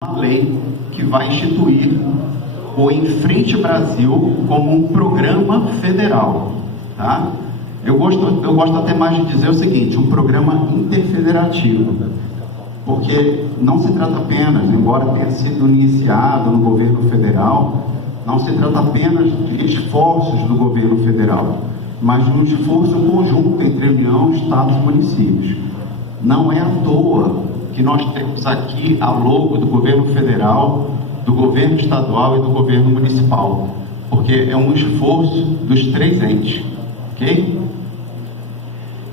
uma lei que vai instituir o Enfrente Brasil como um programa federal, tá? Eu gosto até mais de dizer o seguinte, um programa interfederativo, porque não se trata apenas, embora tenha sido iniciado no governo federal, não se trata apenas de esforços do governo federal, mas de um esforço conjunto entre União, Estados e municípios. Não é à toa que nós temos aqui a logo do governo federal, do governo estadual e do governo municipal, porque é um esforço dos três entes, ok?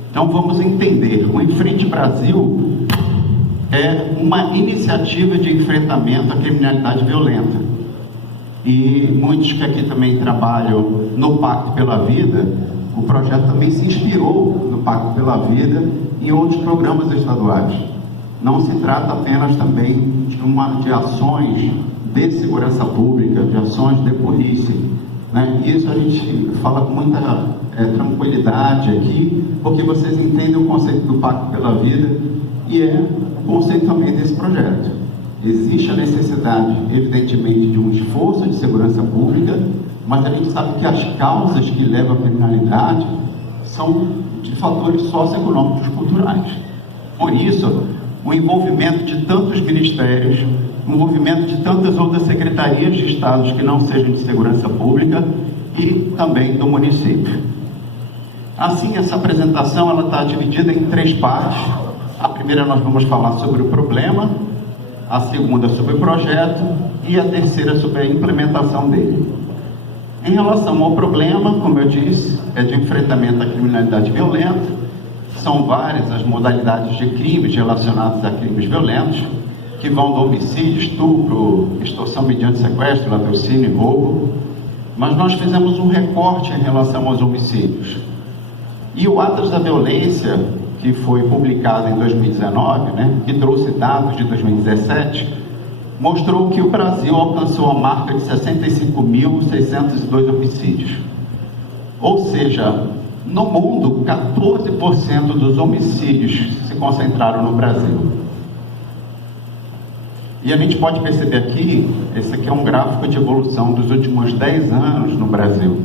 Então vamos entender, o Enfrente Brasil é uma iniciativa de enfrentamento à criminalidade violenta. E muitos que aqui também trabalham no Pacto pela Vida, o projeto também se inspirou no Pacto pela Vida e outros programas estaduais. Não se trata apenas também de ações de segurança pública, de ações de polícia, né? Isso a gente fala com muita tranquilidade aqui, porque vocês entendem o conceito do Pacto pela Vida e é o conceito também desse projeto. Existe a necessidade, evidentemente, de um esforço de segurança pública, mas a gente sabe que as causas que levam à criminalidade são de fatores socioeconômicos culturais. Por isso, o envolvimento de tantos ministérios, o envolvimento de tantas outras secretarias de estados que não sejam de segurança pública e também do município. Assim, essa apresentação ela está dividida em três partes. A primeira nós vamos falar sobre o problema, a segunda sobre o projeto e a terceira sobre a implementação dele. Em relação ao problema, como eu disse, é de enfrentamento à criminalidade violenta. São várias as modalidades de crimes relacionados a crimes violentos, que vão do homicídio, estupro, extorsão mediante sequestro, latrocínio e roubo. Mas nós fizemos um recorte em relação aos homicídios. E o Atlas da Violência, que foi publicado em 2019, né, que trouxe dados de 2017, mostrou que o Brasil alcançou a marca de 65.602 homicídios. Ou seja, no mundo, 14% dos homicídios se concentraram no Brasil. E a gente pode perceber aqui, esse aqui é um gráfico de evolução dos últimos 10 anos no Brasil.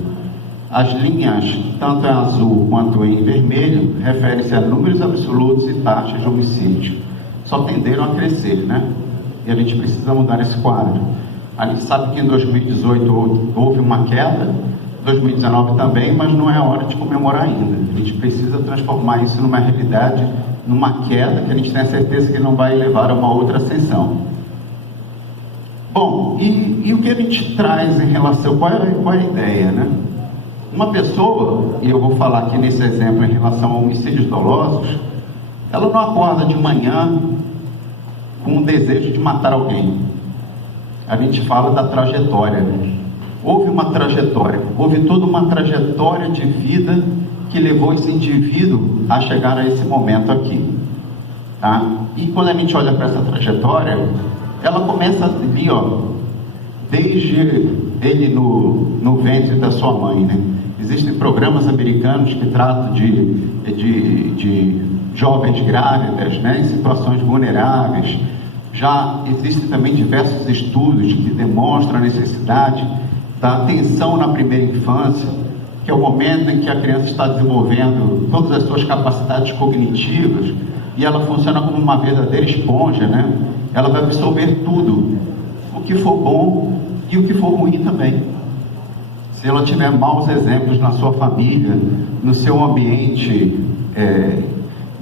As linhas, tanto em azul quanto em vermelho, referem-se a números absolutos e taxas de homicídio. Só tenderam a crescer, né? E a gente precisa mudar esse quadro. A gente sabe que em 2018 houve uma queda, 2019 também, mas não é a hora de comemorar ainda. A gente precisa transformar isso numa realidade, numa queda que a gente tenha certeza que não vai levar a uma outra ascensão. Bom, e o que a gente traz em relação, qual é a ideia, né? Uma pessoa, e eu vou falar aqui nesse exemplo em relação a homicídios dolosos, ela não acorda de manhã com o desejo de matar alguém. A gente fala da trajetória, né? Houve uma trajetória, houve toda uma trajetória de vida que levou esse indivíduo a chegar a esse momento aqui, tá? E quando a gente olha para essa trajetória, ela começa ali, ó, desde ele no ventre da sua mãe, né? Existem programas americanos que tratam de jovens grávidas, né, em situações vulneráveis. Já existem também diversos estudos que demonstram a necessidade da atenção na primeira infância, que é o momento em que a criança está desenvolvendo todas as suas capacidades cognitivas e ela funciona como uma verdadeira esponja, né? Ela vai absorver tudo, o que for bom e o que for ruim também. Se ela tiver maus exemplos na sua família, no seu ambiente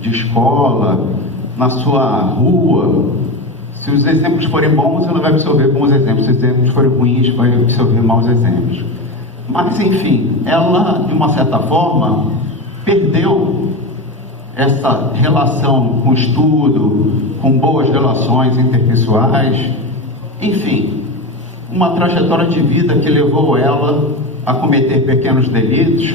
de escola, na sua rua, se os exemplos forem bons, ela vai absorver bons exemplos. Se os exemplos forem ruins, vai absorver maus exemplos. Mas, enfim, ela, de uma certa forma, perdeu essa relação com o estudo, com boas relações interpessoais, enfim, uma trajetória de vida que levou ela a cometer pequenos delitos,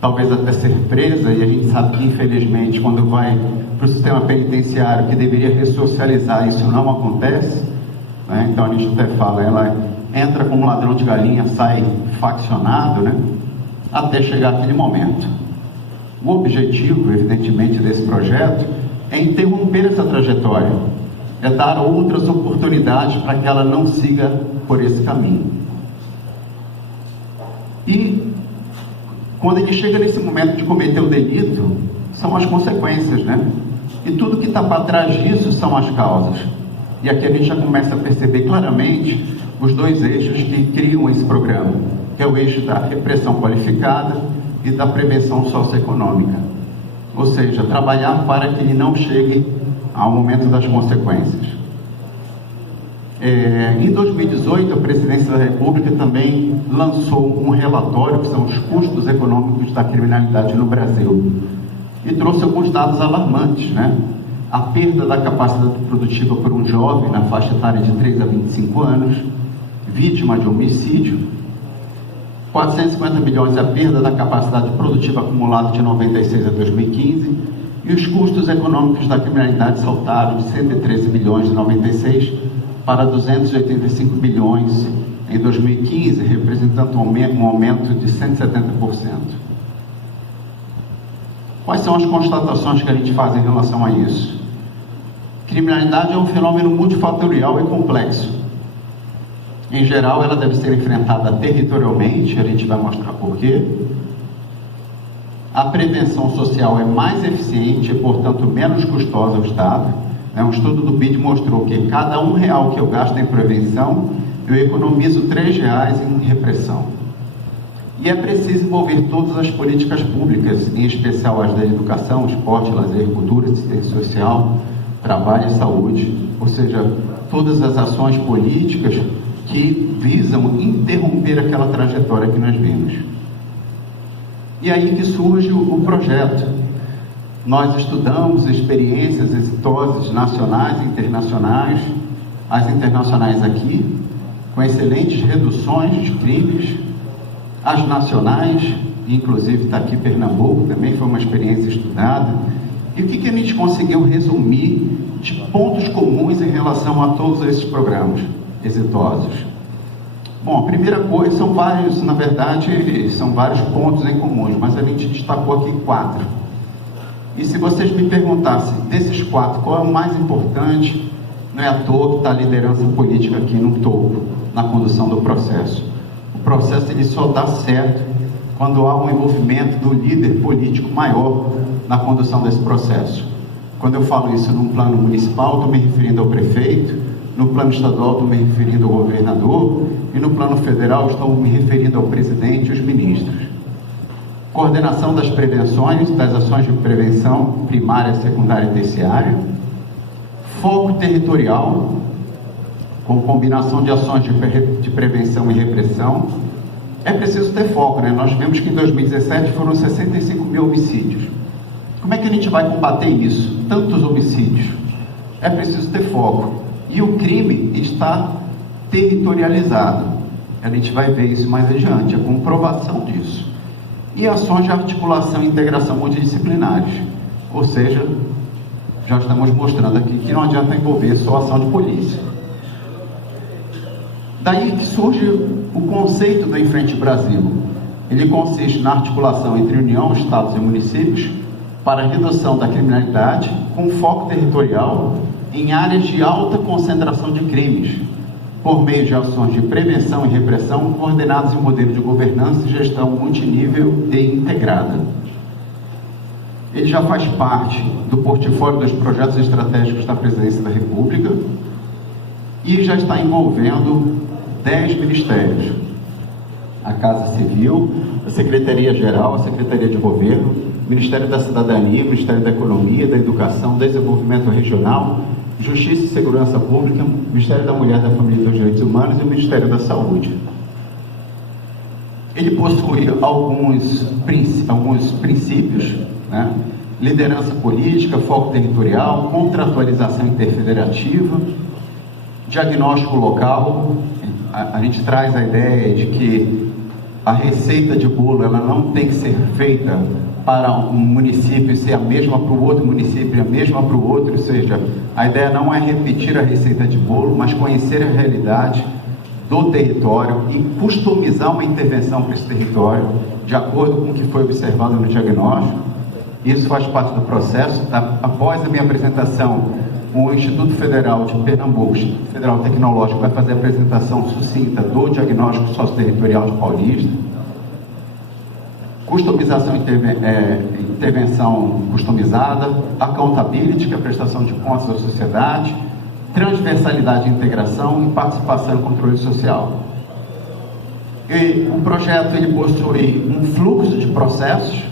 talvez até ser presa, e a gente sabe que, infelizmente, quando vai para o sistema penitenciário, que deveria ressocializar, isso não acontece, né? Então a gente até fala, ela entra como ladrão de galinha, sai faccionado, né? Até chegar aquele momento. O objetivo, evidentemente, desse projeto é interromper essa trajetória, é dar outras oportunidades para que ela não siga por esse caminho. E quando ele chega nesse momento de cometer o delito, são as consequências, né? E tudo que está para trás disso são as causas. E aqui a gente já começa a perceber claramente os dois eixos que criam esse programa, que é o eixo da repressão qualificada e da prevenção socioeconômica. Ou seja, trabalhar para que ele não chegue ao momento das consequências. Em 2018, a Presidência da República também lançou um relatório, que são os custos econômicos da criminalidade no Brasil, e trouxe alguns dados alarmantes, né? A perda da capacidade produtiva por um jovem na faixa etária de 3 a 25 anos, vítima de homicídio, 450 bilhões a perda da capacidade produtiva acumulada de 96 a 2015, e os custos econômicos da criminalidade saltaram de 113 bilhões de 96 para 285 bilhões em 2015, representando um aumento de 170%. Quais são as constatações que a gente faz em relação a isso? Criminalidade é um fenômeno multifatorial e complexo. Em geral, ela deve ser enfrentada territorialmente, a gente vai mostrar por quê. A prevenção social é mais eficiente e, portanto, menos custosa ao Estado. Um estudo do BID mostrou que cada R$1 que eu gasto em prevenção, eu economizo R$3 em repressão. E é preciso envolver todas as políticas públicas, em especial as da educação, esporte, lazer, cultura, assistência social, trabalho e saúde, ou seja, todas as ações políticas que visam interromper aquela trajetória que nós vimos. E aí que surge o projeto. Nós estudamos experiências exitosas nacionais e internacionais, as internacionais aqui, com excelentes reduções de crimes, as nacionais, inclusive está aqui Pernambuco, também foi uma experiência estudada. E o que a gente conseguiu resumir de pontos comuns em relação a todos esses programas exitosos? Bom, a primeira coisa, são vários pontos em comuns, mas a gente destacou aqui 4. E se vocês me perguntassem, desses 4, qual é o mais importante, não é à toa que está a liderança política aqui no topo, na condução do processo. O processo ele só dá certo quando há um envolvimento do líder político maior na condução desse processo. Quando eu falo isso num plano municipal, estou me referindo ao prefeito, no plano estadual estou me referindo ao governador, e no plano federal estou me referindo ao presidente e os ministros. Coordenação das prevenções, das ações de prevenção primária, secundária e terciária. Foco territorial, com combinação de ações de prevenção e repressão. É preciso ter foco, né? Nós vemos que em 2017 foram 65 mil homicídios. Como é que a gente vai combater isso? Tantos homicídios. É preciso ter foco. E o crime está territorializado. A gente vai ver isso mais adiante, a comprovação disso. E ações de articulação e integração multidisciplinares. Ou seja, já estamos mostrando aqui que não adianta envolver só ação de polícia. Daí que surge o conceito do Enfrente Brasil. Ele consiste na articulação entre União, Estados e municípios para a redução da criminalidade com foco territorial em áreas de alta concentração de crimes, por meio de ações de prevenção e repressão coordenadas em um modelo de governança e gestão multinível e integrada. Ele já faz parte do portfólio dos projetos estratégicos da Presidência da República e já está envolvendo 10 ministérios: a Casa Civil, a Secretaria-Geral, a Secretaria de Governo, Ministério da Cidadania, Ministério da Economia, da Educação, Desenvolvimento Regional, Justiça e Segurança Pública, Ministério da Mulher, da Família e dos Direitos Humanos e o Ministério da Saúde. Ele possui alguns princípios, né? Liderança política, foco territorial, contratualização interfederativa, diagnóstico local. A gente traz a ideia de que a receita de bolo ela não tem que ser feita para um município ser a mesma para o outro município e a mesma para o outro, ou seja, a ideia não é repetir a receita de bolo, mas conhecer a realidade do território e customizar uma intervenção para esse território, de acordo com o que foi observado no diagnóstico. Isso faz parte do processo. Após a minha apresentação, o Instituto Federal de Pernambuco, Instituto Federal Tecnológico, vai fazer a apresentação sucinta do diagnóstico socioterritorial de Paulista. Customização e intervenção customizada, accountability, que é a prestação de contas da sociedade, transversalidade e integração e participação e controle social. E o projeto ele possui um fluxo de processos.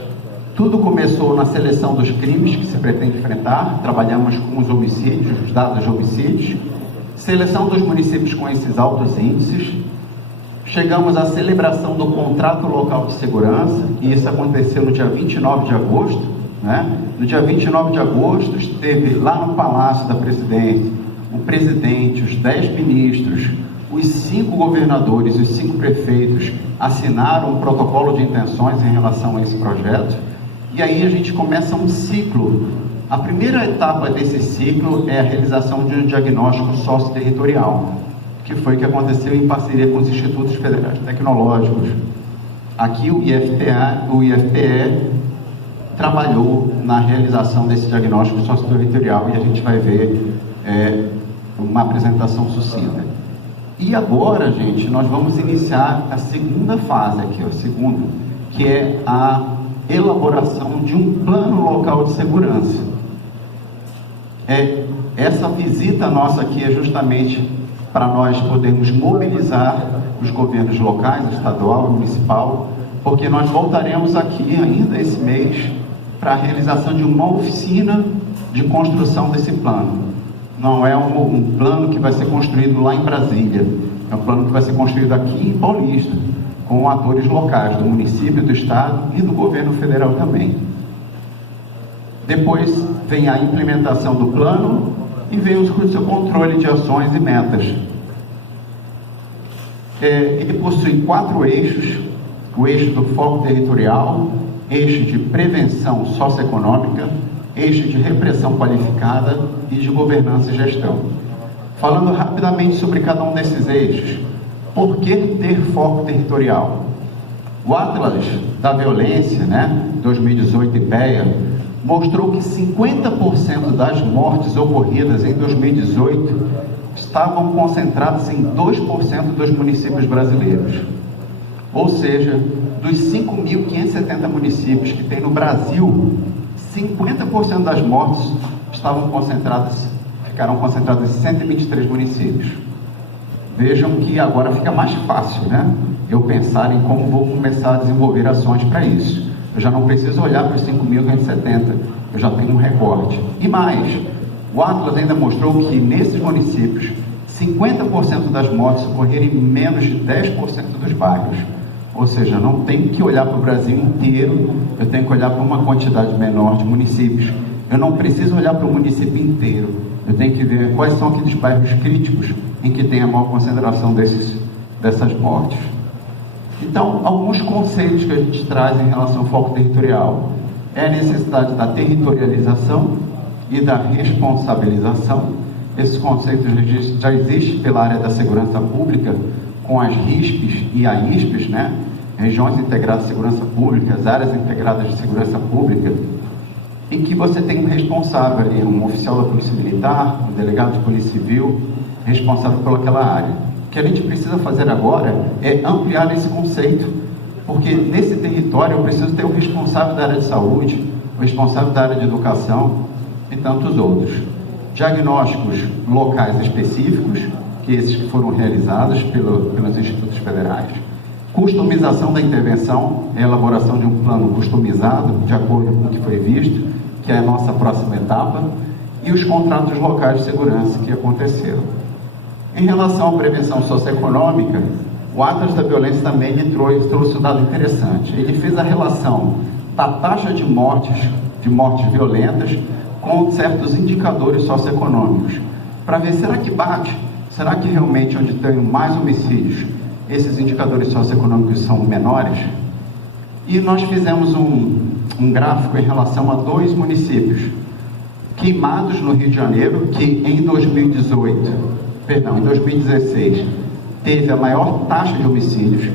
Tudo começou na seleção dos crimes que se pretende enfrentar. Trabalhamos com os homicídios, os dados de homicídios, seleção dos municípios com esses altos índices. Chegamos à celebração do contrato local de segurança, e isso aconteceu no dia 29 de agosto. No dia 29 de agosto, esteve lá no Palácio da Presidência o presidente, os 10 ministros, os 5 governadores, os 5 prefeitos assinaram um protocolo de intenções em relação a esse projeto, e aí a gente começa um ciclo. A primeira etapa desse ciclo é a realização de um diagnóstico socioterritorial, que foi o que aconteceu em parceria com os Institutos Federais Tecnológicos. Aqui o IFPE trabalhou na realização desse diagnóstico socioterritorial, e a gente vai ver uma apresentação sucinta. E agora, gente, nós vamos iniciar a segunda fase aqui, que é a elaboração de um plano local de segurança. Essa visita nossa aqui é justamente para nós podermos mobilizar os governos locais, estadual e municipal, porque nós voltaremos aqui ainda esse mês para a realização de uma oficina de construção desse plano. Não é um plano que vai ser construído lá em Brasília, é um plano que vai ser construído aqui em Paulista, com atores locais, do município, do estado e do governo federal também. Depois vem a implementação do plano e vem o seu controle de ações e metas. Ele possui 4 eixos: o eixo do foco territorial, eixo de prevenção socioeconômica, eixo de repressão qualificada e de governança e gestão. Falando rapidamente sobre cada um desses eixos. Por que ter foco territorial? O Atlas da Violência, 2018 IPEA, mostrou que 50% das mortes ocorridas em 2018 estavam concentradas em 2% dos municípios brasileiros. Ou seja, dos 5.570 municípios que tem no Brasil, 50% das mortes ficaram concentradas em 123 municípios. Vejam que agora fica mais fácil, eu pensar em como vou começar a desenvolver ações para isso. Eu já não preciso olhar para os 5.570, eu já tenho um recorte. E mais, o Atlas ainda mostrou que nesses municípios, 50% das mortes ocorreram em menos de 10% dos bairros. Ou seja, não tenho que olhar para o Brasil inteiro, eu tenho que olhar para uma quantidade menor de municípios. Eu não preciso olhar para o município inteiro, eu tenho que ver quais são aqueles bairros críticos em que tem a maior concentração dessas mortes. Então, alguns conceitos que a gente traz em relação ao foco territorial. É a necessidade da territorialização e da responsabilização. Esses conceitos já existem pela área da segurança pública, com as RISPs e AISPs, Regiões Integradas de Segurança Pública, as áreas integradas de segurança pública, em que você tem um responsável ali, um oficial da Polícia Militar, um delegado de Polícia Civil, responsável pelaquela área. O que a gente precisa fazer agora é ampliar esse conceito, porque nesse território eu preciso ter o responsável da área de saúde, o responsável da área de educação e tantos outros. Diagnósticos locais específicos, que esses que foram realizados pelos institutos federais. Customização da intervenção, a elaboração de um plano customizado, de acordo com o que foi visto, que é a nossa próxima etapa, e os contratos locais de segurança que aconteceram. Em relação à prevenção socioeconômica, o Atlas da Violência também me trouxe um dado interessante. Ele fez a relação da taxa de mortes violentas com certos indicadores socioeconômicos, para ver, será que bate? Será que realmente onde tem mais homicídios, esses indicadores socioeconômicos são menores? E nós fizemos um gráfico em relação a 2 municípios, Queimados, no Rio de Janeiro, que em 2016, teve a maior taxa de homicídios,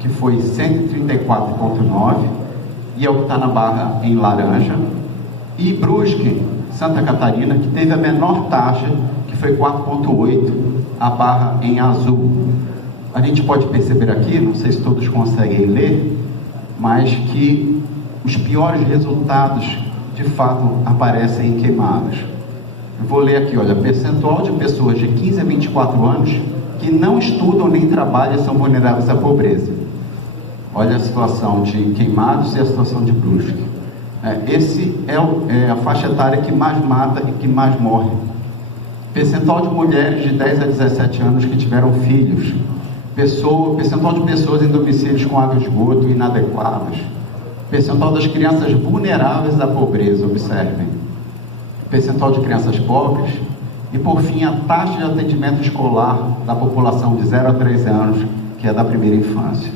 que foi 134,9, e é o que está na barra em laranja, e Brusque, Santa Catarina, que teve a menor taxa, que foi 4,8, a barra em azul. A gente pode perceber aqui, não sei se todos conseguem ler, mas que os piores resultados, de fato, aparecem em Queimados. Eu vou ler aqui, olha, percentual de pessoas de 15 a 24 anos que não estudam nem trabalham e são vulneráveis à pobreza. Olha a situação de Queimados e a situação de Brusque. Esse é a faixa etária que mais mata e que mais morre. Percentual de mulheres de 10 a 17 anos que tiveram filhos. Percentual de pessoas em domicílios com água e esgoto inadequados. Percentual das crianças vulneráveis à pobreza, observem. Percentual de crianças pobres. E, por fim, a taxa de atendimento escolar da população de 0 a 3 anos, que é da primeira infância.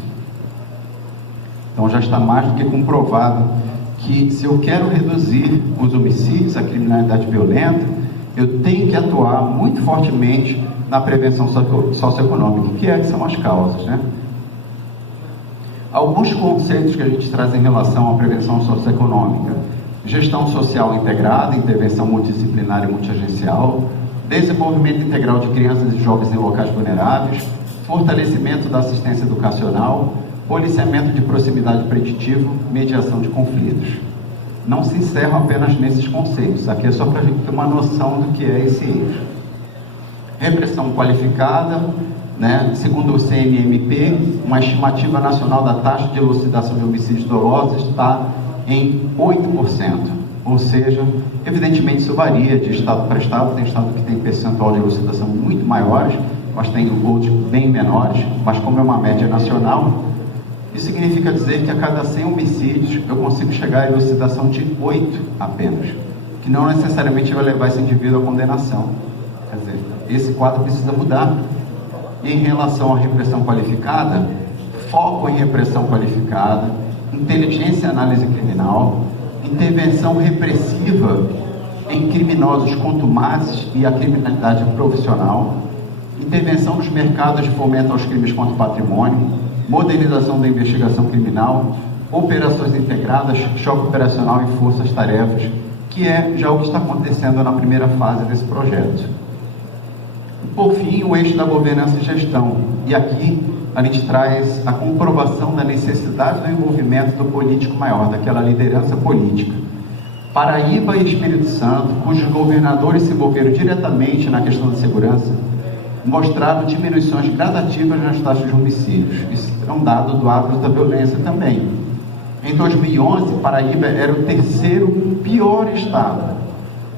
Então, já está mais do que comprovado que, se eu quero reduzir os homicídios, a criminalidade violenta, eu tenho que atuar muito fortemente na prevenção socioeconômica, que são as causas, né? Alguns conceitos que a gente traz em relação à prevenção socioeconômica: gestão social integrada, intervenção multidisciplinar e multiagencial, desenvolvimento integral de crianças e jovens em locais vulneráveis, fortalecimento da assistência educacional, policiamento de proximidade preditivo, mediação de conflitos. Não se encerram apenas nesses conceitos, aqui é só para a gente ter uma noção do que é esse eixo. Repressão qualificada, né? Segundo o CNMP, uma estimativa nacional da taxa de elucidação de homicídios dolosos está em 8%, ou seja, evidentemente isso varia de estado para estado, tem estado que tem percentual de elucidação muito maiores, mas tem outros bem menores, mas como é uma média nacional, isso significa dizer que a cada 100 homicídios eu consigo chegar à elucidação de 8 apenas, que não necessariamente vai levar esse indivíduo à condenação. Quer dizer, esse quadro precisa mudar. E em relação à repressão qualificada, foco em repressão qualificada, inteligência e análise criminal, intervenção repressiva em criminosos contumazes e a criminalidade profissional, intervenção nos mercados de fomento aos crimes contra o patrimônio, modernização da investigação criminal, operações integradas, choque operacional e forças-tarefas, que é já o que está acontecendo na primeira fase desse projeto. Por fim, o eixo da governança e gestão. E aqui a gente traz a comprovação da necessidade do envolvimento do político maior, daquela liderança política. Paraíba e Espírito Santo, cujos governadores se envolveram diretamente na questão da segurança, mostraram diminuições gradativas nas taxas de homicídios. Isso é um dado do Atlas da Violência também. Em 2011, Paraíba era o terceiro pior estado.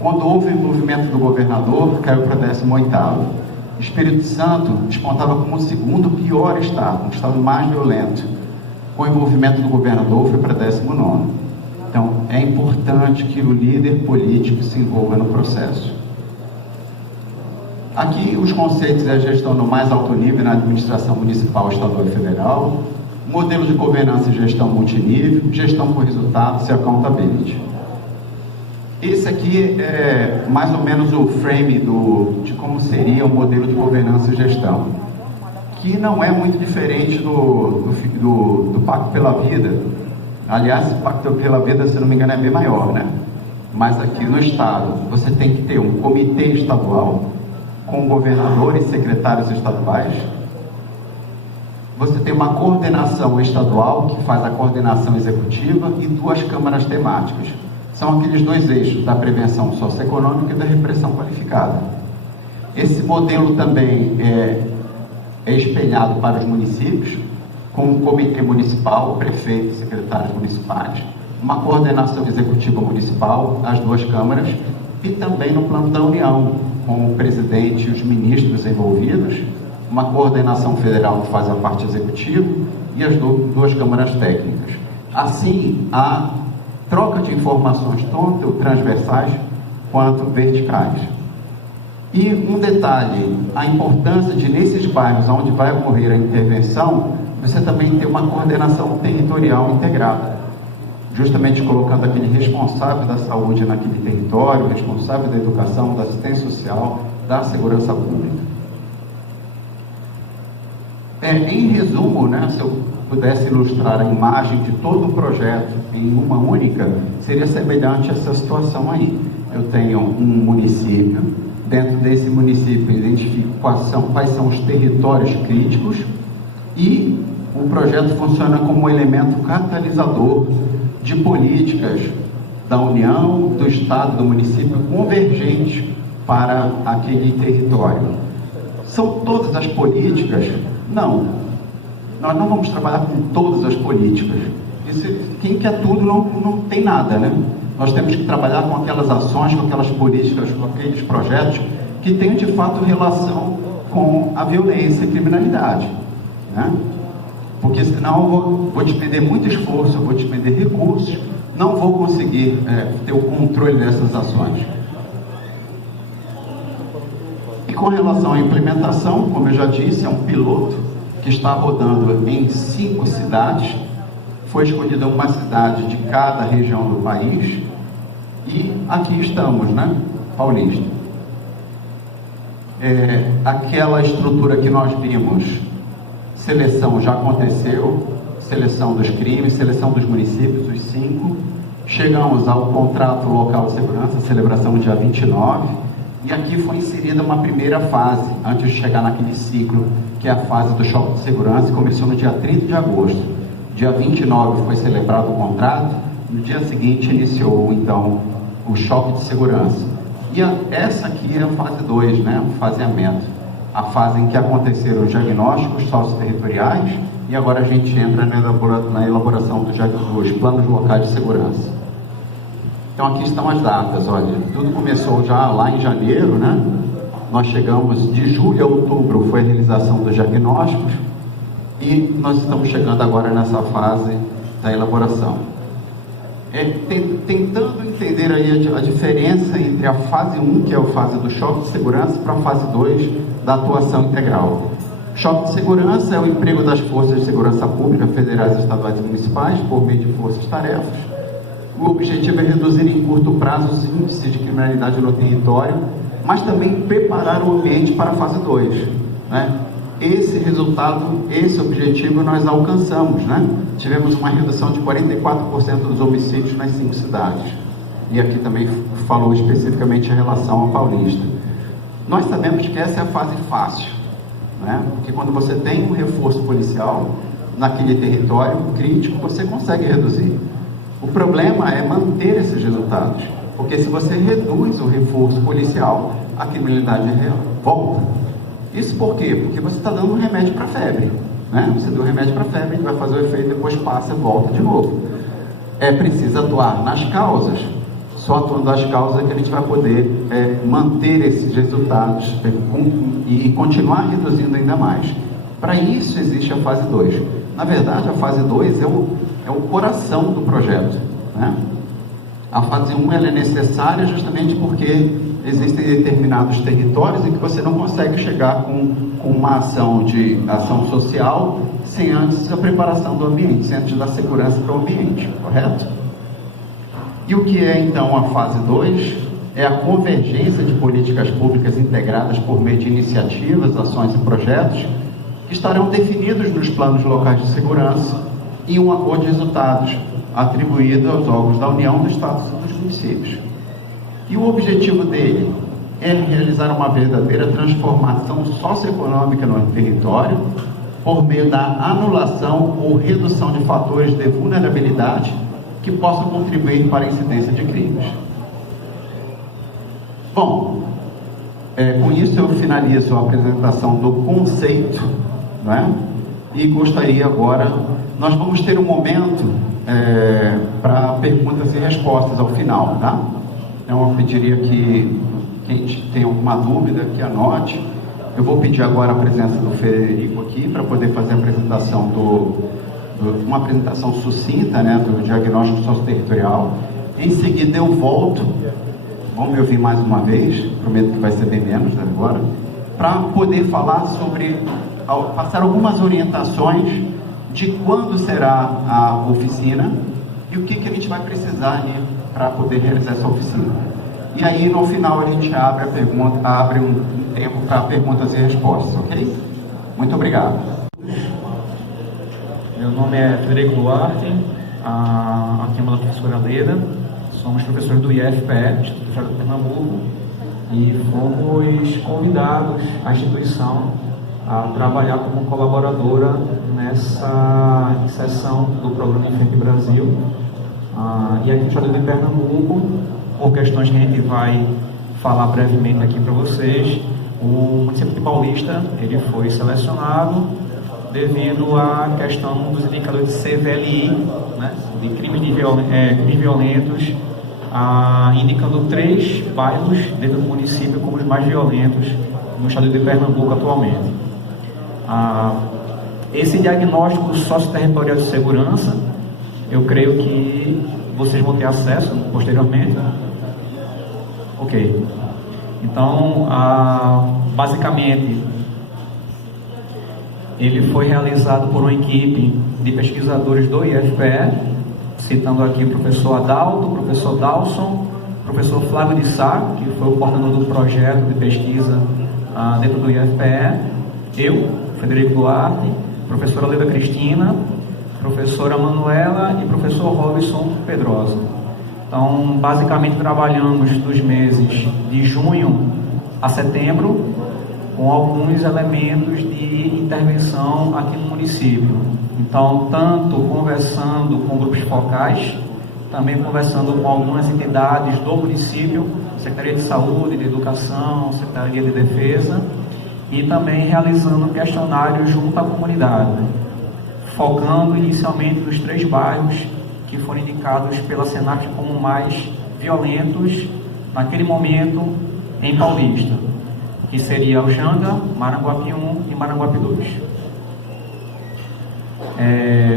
Quando houve o envolvimento do governador, caiu para 18º. Espírito Santo despontava como o segundo pior estado, um estado mais violento. Com o envolvimento do governador, foi para 19º. Então, é importante que o líder político se envolva no processo. Aqui, os conceitos da gestão no mais alto nível, na administração municipal, estadual e federal, modelo de governança e gestão multinível, gestão por resultados e accountability. Esse aqui é mais ou menos o frame de como seria o modelo de governança e gestão, que não é muito diferente do Pacto pela Vida. Aliás, o Pacto pela Vida, se não me engano, é bem maior, né? Mas aqui no Estado, você tem que ter um comitê estadual, com governadores e secretários estaduais. Você tem uma coordenação estadual, que faz a coordenação executiva, e 2 câmaras temáticas. São aqueles 2 eixos da prevenção socioeconômica e da repressão qualificada. Esse modelo também é espelhado para os municípios, com um comitê municipal, prefeito e secretários municipais, uma coordenação executiva municipal, as 2 câmaras, e também no plano da União, com o presidente e os ministros envolvidos, uma coordenação federal que faz a parte executiva e as 2 câmaras técnicas. Assim, a troca de informações tanto transversais quanto verticais. E um detalhe, a importância de, nesses bairros onde vai ocorrer a intervenção, você também ter uma coordenação territorial integrada, justamente colocando aquele responsável da saúde naquele território, responsável da educação, da assistência social, da segurança pública. Em resumo, né, se eu pudesse ilustrar a imagem de todo o projeto em uma única, seria semelhante a essa situação aí. Eu tenho um município, dentro desse município eu identifico quais são os territórios críticos e o projeto funciona como um elemento catalisador de políticas da União, do Estado, do município convergentes para aquele território. São todas as políticas? Não. Nós não vamos trabalhar com todas as políticas. Quem quer tudo não tem nada, né? Nós temos que trabalhar com aquelas ações, com aquelas políticas, com aqueles projetos que tenham de fato relação com a violência e criminalidade, né? Porque senão eu vou despender muito esforço, eu vou despender recursos, não vou conseguir ter o controle dessas ações. E com relação à implementação, como eu já disse, é um piloto que está rodando em 5 cidades. Foi escolhida uma cidade de cada região do país e aqui estamos, né? Paulista. Aquela estrutura que nós vimos, seleção já aconteceu, seleção dos crimes, seleção dos municípios, os 5. Chegamos ao contrato local de segurança, celebração no dia 29, e aqui foi inserida uma primeira fase, antes de chegar naquele ciclo, que é a fase do choque de segurança, que começou no dia 30 de agosto. Dia 29 foi celebrado o contrato, no dia seguinte iniciou, então, o choque de segurança. E essa aqui é a fase 2, né? O faseamento. A fase em que aconteceram os diagnósticos socioterritoriais e agora a gente entra na elaboração dos planos locais de segurança. Então aqui estão as datas, olha, tudo começou já lá em janeiro, né? Nós chegamos de julho a outubro, foi a realização dos diagnósticos, e nós estamos chegando agora nessa fase da elaboração. Tentando entender aí a diferença entre a fase 1, que é a fase do choque de segurança, para a fase 2 da atuação integral. Choque de segurança é o emprego das forças de segurança pública, federais, estaduais e municipais, por meio de forças-tarefas. O objetivo é reduzir em curto prazo os índices de criminalidade no território, mas também preparar o ambiente para a fase 2, né? Esse resultado, esse objetivo nós alcançamos, né? Tivemos uma redução de 44% dos homicídios nas 5 cidades. E aqui também falou especificamente em relação ao Paulista. Nós sabemos que essa é a fase fácil, né? Porque quando você tem um reforço policial naquele território crítico, você consegue reduzir. O problema é manter esses resultados, porque se você reduz o reforço policial, a criminalidade volta. Isso por quê? Porque você está dando um remédio para a febre, né? Você deu um remédio para a febre, ele vai fazer o efeito, depois passa e volta de novo. É preciso atuar nas causas. Só atuando nas causas é que a gente vai poder manter esses resultados e continuar reduzindo ainda mais. Para isso existe a fase 2. Na verdade, a fase 2 é o coração do projeto, né? A fase 1 ela é necessária justamente porque existem determinados territórios em que você não consegue chegar com uma ação social sem antes a preparação do ambiente, sem antes dar segurança para o ambiente, correto? E o que é então a fase 2? É a convergência de políticas públicas integradas por meio de iniciativas, ações e projetos que estarão definidos nos planos locais de segurança e um acordo de resultados atribuído aos órgãos da União, do Estado e dos municípios. E o objetivo dele é realizar uma verdadeira transformação socioeconômica no território por meio da anulação ou redução de fatores de vulnerabilidade que possam contribuir para a incidência de crimes. Bom, com isso eu finalizo a apresentação do conceito, né? E gostaria agora, nós vamos ter um momento para perguntas e respostas ao final, tá? Então eu pediria que quem tem alguma dúvida, que anote. Eu vou pedir agora a presença do Frederico aqui para poder fazer a apresentação uma apresentação sucinta, né, do diagnóstico socioterritorial. Em seguida eu volto, vão me ouvir mais uma vez, prometo que vai ser bem menos, né, agora, para poder falar sobre, passar algumas orientações de quando será a oficina e o que a gente vai precisar ali para poder realizar essa oficina. E aí no final a gente abre um tempo para perguntas e respostas, ok? Muito obrigado. Meu nome é Frederico Duarte, aqui é uma professora Leira, somos professores do IFPE, Instituto Federal de Pernambuco, e fomos convidados, a instituição, a trabalhar como colaboradora nessa inserção do programa Em Frente Brasil. E aqui no estado de Pernambuco, por questões que a gente vai falar brevemente aqui para vocês, o município de Paulista ele foi selecionado devido à questão dos indicadores de CVLI, né, de crimes violentos, indicando 3 bairros dentro do município como os mais violentos no estado de Pernambuco atualmente. Esse diagnóstico socioterritorial de segurança, eu creio que vocês vão ter acesso posteriormente. Ok. Então, basicamente, ele foi realizado por uma equipe de pesquisadores do IFPE, citando aqui o professor Adalto, o professor Dalson, o professor Flávio de Sá, que foi o coordenador do projeto de pesquisa dentro do IFPE, eu, Frederico Duarte, professora Leda Cristina, professora Manuela e professor Robson Pedrosa. Então, basicamente, trabalhamos dos meses de junho a setembro com alguns elementos de intervenção aqui no município. Então, tanto conversando com grupos focais, também conversando com algumas entidades do município, Secretaria de Saúde, de Educação, Secretaria de Defesa, e também realizando questionários junto à comunidade, focando inicialmente nos 3 bairros que foram indicados pela Senap como mais violentos naquele momento em Paulista, que seria o Janga, Maranguape 1 e Maranguape 2.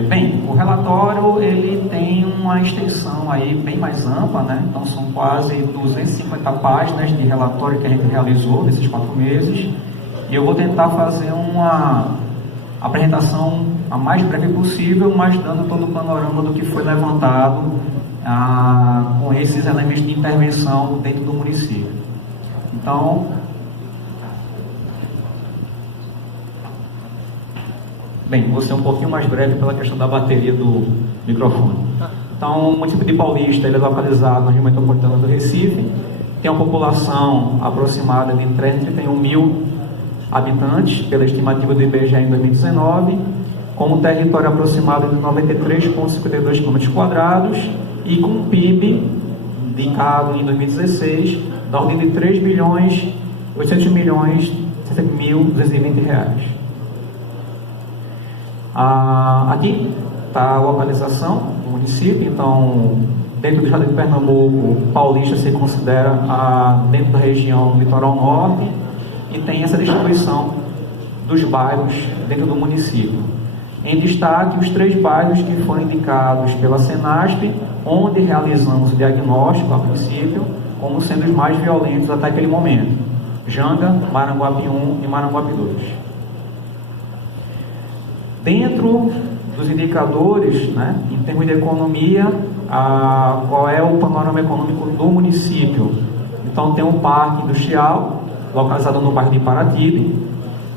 Bem, o relatório ele tem uma extensão aí bem mais ampla, né? Então são quase 250 páginas de relatório que a gente realizou nesses 4 meses, e eu vou tentar fazer uma apresentação a mais breve possível, mas dando todo o panorama do que foi levantado com esses elementos de intervenção dentro do município. Então, bem, vou ser um pouquinho mais breve pela questão da bateria do microfone. Então, o município de Paulista ele é localizado na região metropolitana do Recife, tem uma população aproximada de 331 mil habitantes, pela estimativa do IBGE em 2019, com um território aproximado de 93,52 km² e com um PIB indicado em 2016 da ordem de 3.800.060.220 reais. Aqui está a localização do município. Então, dentro do estado de Pernambuco, Paulista se considera dentro da região litoral norte, e tem essa distribuição dos bairros dentro do município. Em destaque, os 3 bairros que foram indicados pela Senasp, onde realizamos o diagnóstico, a princípio, como sendo os mais violentos até aquele momento: Janga, Maranguape 1 e Maranguape 2. Dentro dos indicadores, né, em termos de economia, qual é o panorama econômico do município? Então, tem um parque industrial localizado no bairro de Paratibe,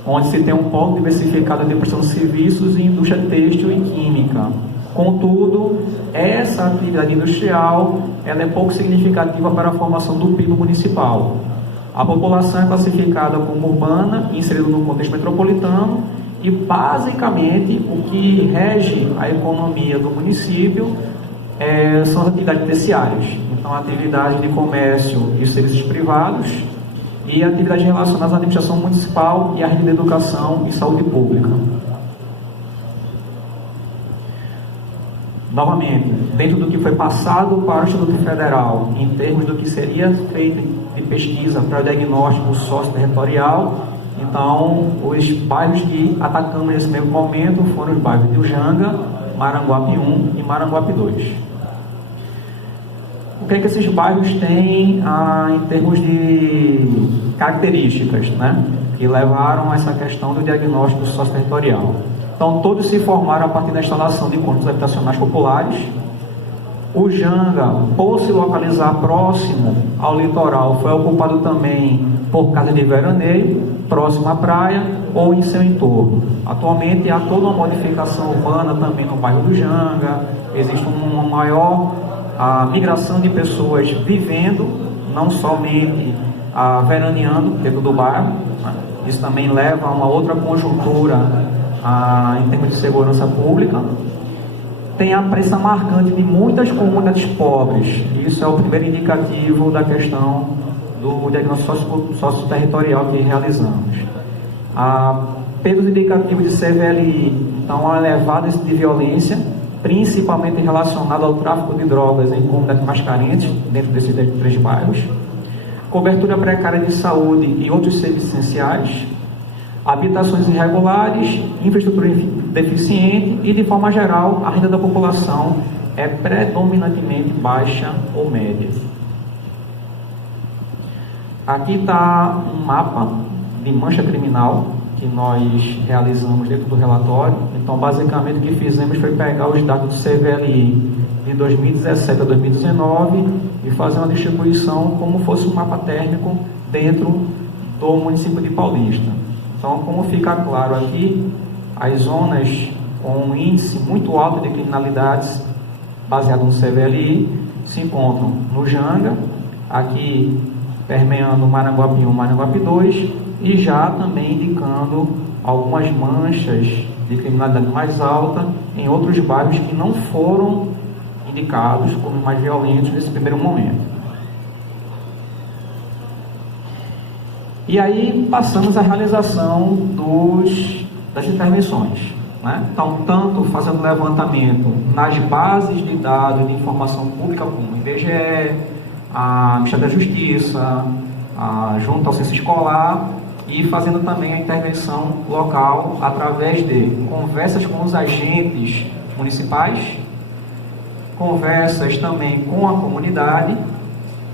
onde se tem um polo diversificado de prestação de serviços e indústria têxtil e química. Contudo, essa atividade industrial ela é pouco significativa para a formação do PIB municipal. A população é classificada como urbana, inserida no contexto metropolitano, e basicamente o que rege a economia do município são as atividades terciárias. Então, a atividade de comércio e serviços privados, e atividades relacionadas à administração municipal e à rede de educação e saúde pública. Novamente, dentro do que foi passado para o Instituto Federal, em termos do que seria feito de pesquisa para o diagnóstico socioterritorial, então, os bairros que atacamos nesse mesmo momento foram os bairros de Ujanga, Maranguape 1 e Maranguape 2. O que é que esses bairros têm em termos de características, né, que levaram a essa questão do diagnóstico socioterritorial? Então, todos se formaram a partir da instalação de conjuntos habitacionais populares. O Janga, por se localizar próximo ao litoral, foi ocupado também por casa de veraneio, próximo à praia ou em seu entorno. Atualmente há toda uma modificação urbana também no bairro do Janga, existe uma maior a migração de pessoas vivendo, não somente veraneando dentro do bairro. Isso também leva a uma outra conjuntura em termos de segurança pública. Tem a presença marcante de muitas comunidades pobres. Isso é o primeiro indicativo da questão do diagnóstico socioterritorial que realizamos. Pelos indicativos de CVLI, então, há um elevado índice de violência, principalmente relacionado ao tráfico de drogas em comunidades mais carentes, dentro desses 3 bairros. Cobertura precária de saúde e outros serviços essenciais, habitações irregulares, infraestrutura deficiente e, de forma geral, a renda da população é predominantemente baixa ou média. Aqui está um mapa de mancha criminal que nós realizamos dentro do relatório. Então, basicamente, o que fizemos foi pegar os dados do CVLI de 2017 a 2019 e fazer uma distribuição como fosse um mapa térmico dentro do município de Paulista. Então, como fica claro aqui, as zonas com um índice muito alto de criminalidades baseado no CVLI se encontram no Janga, aqui permeando Maranguape 1, Maranguape 2, e já também indicando algumas manchas de criminalidade mais alta em outros bairros que não foram indicados como mais violentos nesse primeiro momento. E aí passamos à realização das intervenções, né? Então, tanto fazendo levantamento nas bases de dados de informação pública como o IBGE, a Ministério da Justiça, junto ao censo escolar, e fazendo também a intervenção local através de conversas com os agentes municipais, conversas também com a comunidade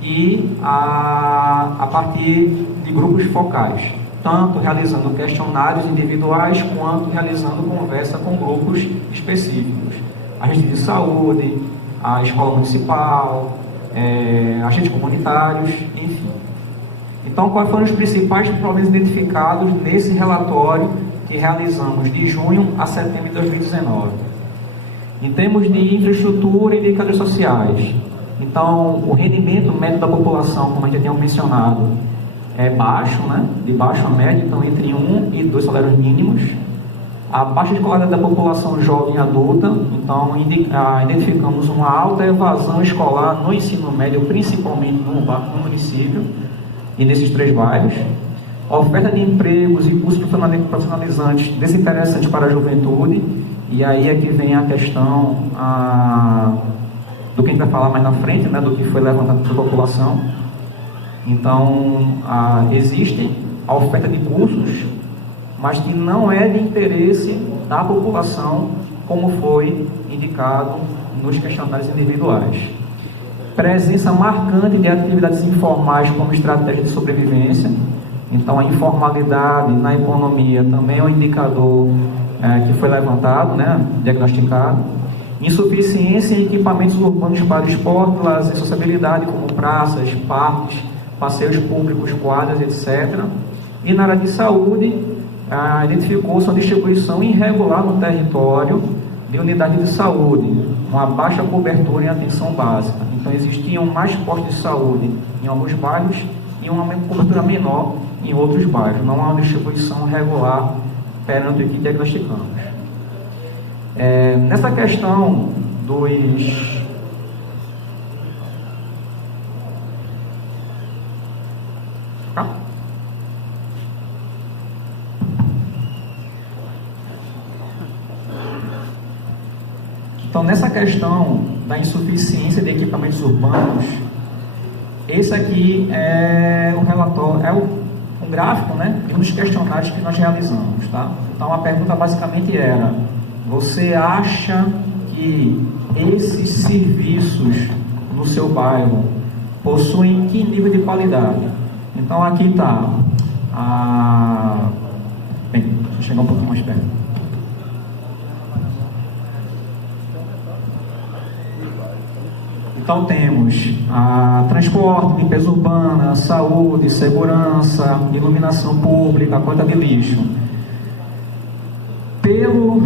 e a partir de grupos focais, tanto realizando questionários individuais quanto realizando conversa com grupos específicos, agentes de saúde, a escola municipal, agentes comunitários, enfim. Então, quais foram os principais problemas identificados nesse relatório que realizamos de junho a setembro de 2019? Em termos de infraestrutura e indicadores sociais, então, o rendimento médio da população, como a gente tinha mencionado, é baixo, né? De baixo a médio, então entre 1 e 2 salários mínimos. A baixa escolaridade da população jovem e adulta, então identificamos uma alta evasão escolar no ensino médio, principalmente no município e nesses 3 bairros. A oferta de empregos e cursos profissionalizantes desinteressantes para a juventude, e aí é que vem a questão do que a gente vai falar mais na frente, né, do que foi levantado pela população. Então, existe a oferta de cursos, mas que não é de interesse da população, como foi indicado nos questionários individuais. Presença marcante de atividades informais como estratégia de sobrevivência. Então, a informalidade na economia também é um indicador que foi levantado, né, diagnosticado. Insuficiência em equipamentos urbanos para esporte, lazer e sociabilidade, como praças, parques, passeios públicos, quadras, etc. E na área de saúde, identificou-se uma distribuição irregular no território de unidades de saúde, uma baixa cobertura em atenção básica. Então, existiam mais postos de saúde em alguns bairros e uma cobertura menor em outros bairros. Não há uma distribuição regular perante o que diagnosticamos. Nessa questão dos... Então, nessa questão da insuficiência de equipamentos urbanos, esse aqui é o relatório, um gráfico, né, de um dos questionários que nós realizamos, tá? Então, a pergunta basicamente era: você acha que esses serviços no seu bairro possuem que nível de qualidade? Então, aqui está bem, deixa eu chegar um pouquinho mais perto. Então, temos transporte, limpeza urbana, saúde, segurança, iluminação pública, coleta de lixo. Pelo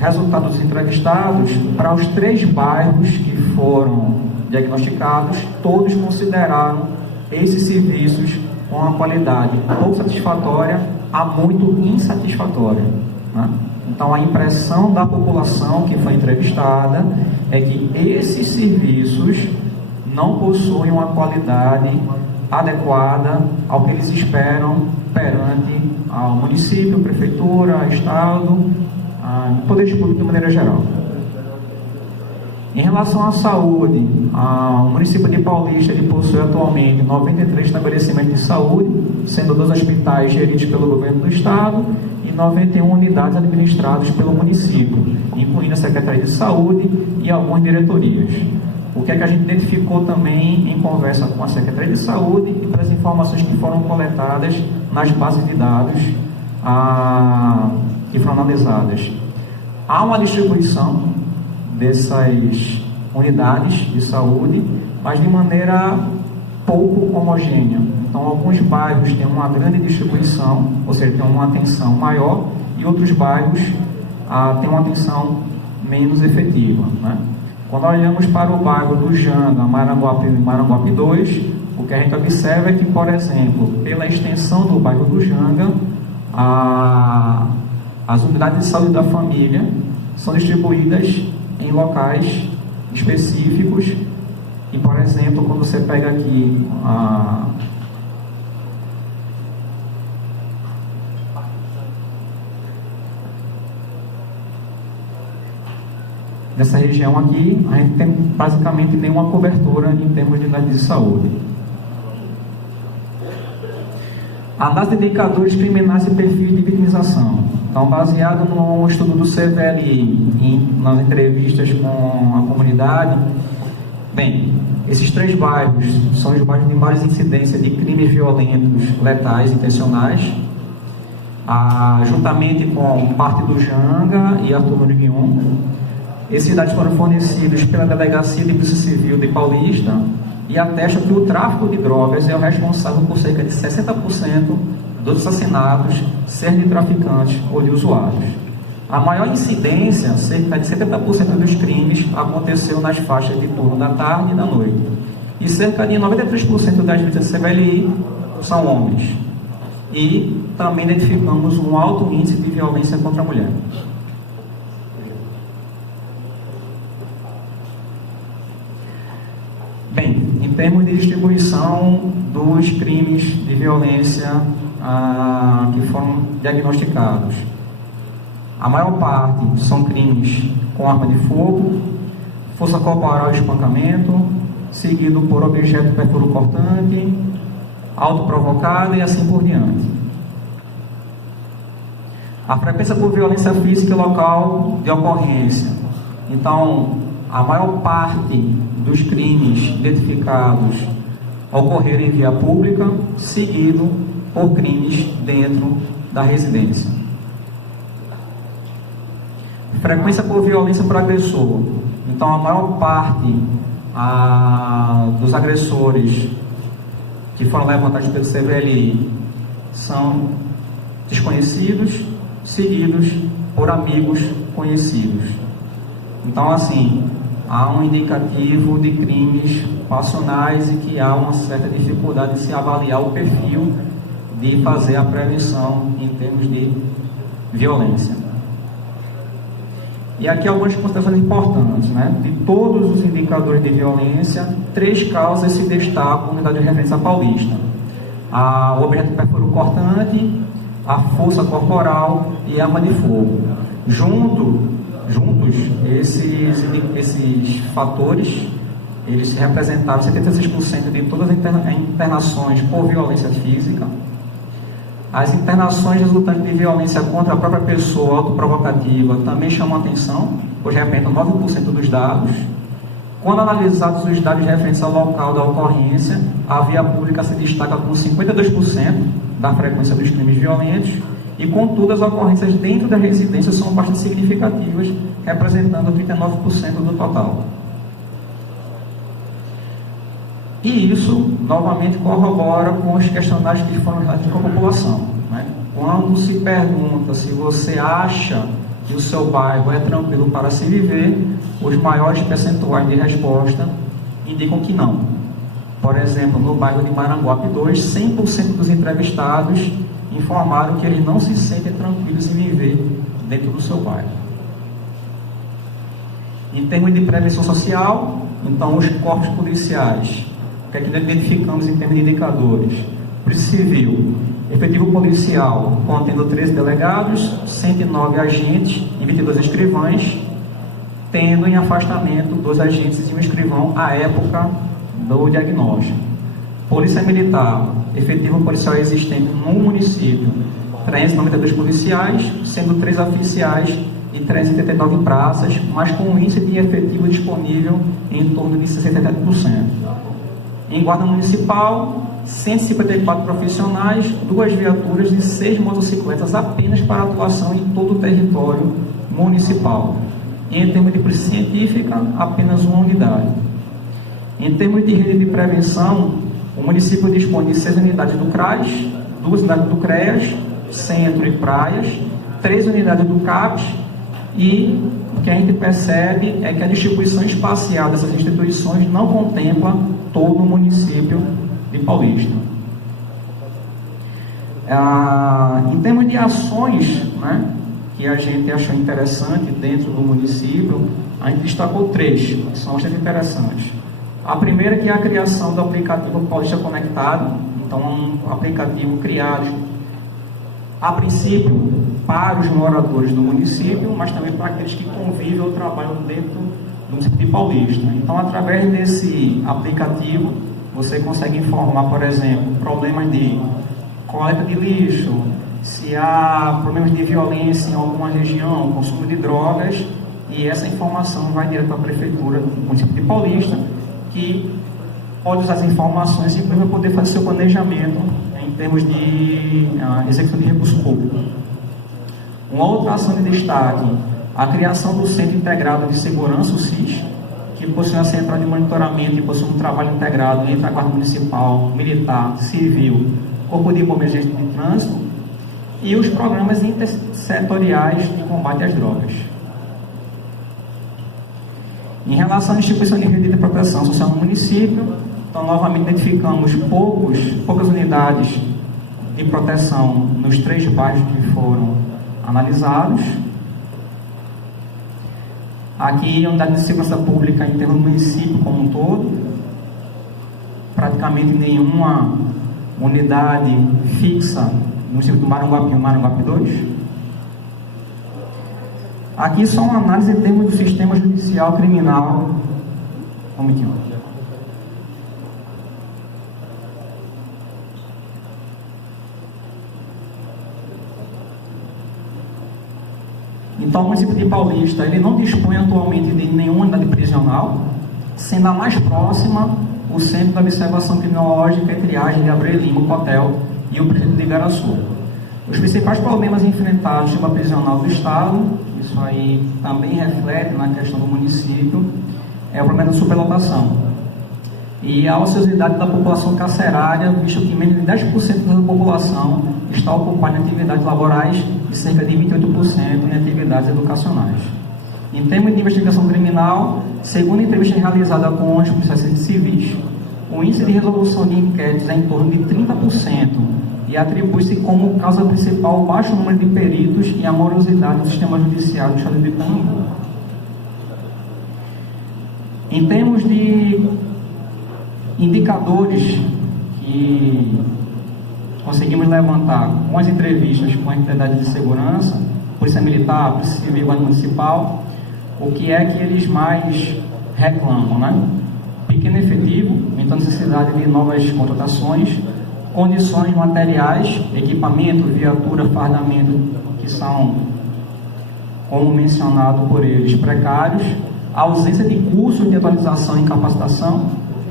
resultado dos entrevistados, para os 3 bairros que foram diagnosticados, todos consideraram esses serviços com uma qualidade pouco satisfatória a muito insatisfatória, né? Então, a impressão da população que foi entrevistada é que esses serviços não possuem uma qualidade adequada ao que eles esperam perante ao município, prefeitura, estado, poderes públicos de maneira geral. Em relação à saúde, o município de Paulista possui atualmente 93 estabelecimentos de saúde, sendo 2 hospitais geridos pelo governo do estado e 91 unidades administradas pelo município, incluindo a Secretaria de Saúde e algumas diretorias. O que é que a gente identificou também em conversa com a Secretaria de Saúde e pelas informações que foram coletadas nas bases de dados que foram analisadas. Há uma distribuição dessas unidades de saúde, mas de maneira pouco homogênea. Então, alguns bairros têm uma grande distribuição, ou seja, têm uma atenção maior, e outros bairros têm uma atenção menos efetiva, né? Quando olhamos para o bairro do Janga, Maranguape e Maranguape 2, o que a gente observa é que, por exemplo, pela extensão do bairro do Janga, as unidades de saúde da família são distribuídas em locais específicos e, por exemplo, quando você pega aqui nessa região aqui, a gente tem basicamente nenhuma cobertura em termos de unidades de saúde. Análise de indicadores criminais e perfil de vitimização. Então, baseado no estudo do CVLI, nas entrevistas com a comunidade, bem, esses 3 bairros são os bairros de maiores incidências de crimes violentos, letais, intencionais, juntamente com parte do Janga e Arthur Nunes Guion. Esses dados foram fornecidos pela Delegacia de Polícia Civil de Paulista e atestam que o tráfico de drogas é o responsável por cerca de 60% dos assassinatos, sendo de traficantes ou de usuários. A maior incidência, cerca de 70% dos crimes, aconteceu nas faixas de turno da tarde e da noite. E cerca de 93% das vítimas de CVLI são homens. E também identificamos um alto índice de violência contra a mulher. Bem, em termos de distribuição dos crimes de violência que foram diagnosticados, a maior parte são crimes com arma de fogo, força corporal e espancamento, seguido por objeto perfuro cortante, autoprovocada e assim por diante. A frequência por violência física e local de ocorrência. Então, a maior parte dos crimes identificados ocorreram em via pública, seguido por crimes dentro da residência. Frequência por violência por agressor. Então, a maior parte dos agressores que foram levantados pelo CVLI são desconhecidos, seguidos por amigos conhecidos. Então, assim, há um indicativo de crimes passionais e que há uma certa dificuldade de se avaliar o perfil de fazer a prevenção em termos de violência. E aqui algumas considerações importantes, né? De todos os indicadores de violência, 3 causas se destacam na unidade de referência paulista: o objeto perfuro cortante, a força corporal e a arma de fogo. Juntos, esses fatores, eles representaram 76% de todas as internações por violência física. As internações resultantes de violência contra a própria pessoa autoprovocativa também chamam a atenção, pois representam 9% dos dados. Quando analisados os dados de referência ao local da ocorrência, a via pública se destaca com 52% da frequência dos crimes violentos, e contudo as ocorrências dentro da residência são bastante significativas, representando 39% do total. E isso, novamente, corrobora com os questionários que foram relatados com a população, né? Quando se pergunta se você acha que o seu bairro é tranquilo para se viver, os maiores percentuais de resposta indicam que não. Por exemplo, no bairro de Maranguape 2, 100% dos entrevistados informaram que eles não se sentem tranquilos em viver dentro do seu bairro. Em termos de prevenção social, então os corpos policiais, o que é que nós identificamos em termos de indicadores? Polícia Civil, efetivo policial contendo 13 delegados, 109 agentes e 22 escrivães, tendo em afastamento 2 agentes e um escrivão à época do diagnóstico. Polícia Militar, efetivo policial existente no município, 392 policiais, sendo 3 oficiais e 389 praças, mas com um índice de efetivo disponível em torno de 67%. Em Guarda Municipal, 154 profissionais, 2 viaturas e 6 motocicletas apenas para atuação em todo o território municipal. E em termos de polícia científica, apenas 1 unidade. Em termos de rede de prevenção, o município dispõe de 6 unidades do CRAS, 2 unidades do CREAS, centro e praias, 3 unidades do CAPS, e o que a gente percebe é que a distribuição espacial dessas instituições não contempla todo o município de Paulista. Em termos de ações, né, que a gente achou interessante dentro do município, a gente destacou 3, que são bastante interessantes. A primeira que é a criação do aplicativo Paulista Conectado, então um aplicativo criado a princípio para os moradores do município, mas também para aqueles que convivem ou trabalham dentro do município de Paulista. Então, através desse aplicativo, você consegue informar, por exemplo, problemas de coleta de lixo, se há problemas de violência em alguma região, consumo de drogas, e essa informação vai direto para a prefeitura do município de Paulista, que pode usar as informações e para poder fazer seu planejamento em termos de execução de recursos públicos. Uma outra ação de destaque, a criação do Centro Integrado de Segurança, o CIS, que possui a central de monitoramento e possui um trabalho integrado entre a Guarda Municipal, Militar, Civil, Corpo de Bombeiros de Trânsito e os programas intersetoriais de combate às drogas. Em relação à instituição de rede de proteção social no município, então novamente identificamos poucas unidades de proteção nos 3 bairros que foram analisados. Aqui a unidade de segurança pública em termos do município como um todo, praticamente nenhuma unidade fixa no município do Maranguape 1 e Maranguape 2. Aqui só uma análise em termos do sistema judicial criminal omitido. Então, o município de Paulista, ele não dispõe atualmente de nenhuma unidade prisional, sendo a mais próxima o Centro de Observação Criminológica e Triagem de Abreu Lima, Cotel, e o Presídio de Igaraçu. Os principais problemas enfrentados no sistema prisional do Estado, isso aí também reflete na questão do município, é o problema da superlotação e a ociosidade da população carcerária, visto que menos de 10% da população está ocupada em atividades laborais e cerca de 28% em atividades educacionais. Em termos de investigação criminal, segundo a entrevista realizada com os policiais civis, o índice de resolução de inquéritos é em torno de 30% e atribui-se como causa principal o baixo número de peritos e a morosidade do sistema judiciário do estado de Pernambuco. Em termos de indicadores que conseguimos levantar com as entrevistas com a entidade de segurança, Polícia Militar, Polícia Civil e Guarda Municipal, o que é que eles mais reclamam, né? Pequeno efetivo, então necessidade de novas contratações, condições materiais, equipamento, viatura, fardamento, que são, como mencionado por eles, precários, a ausência de cursos de atualização e capacitação,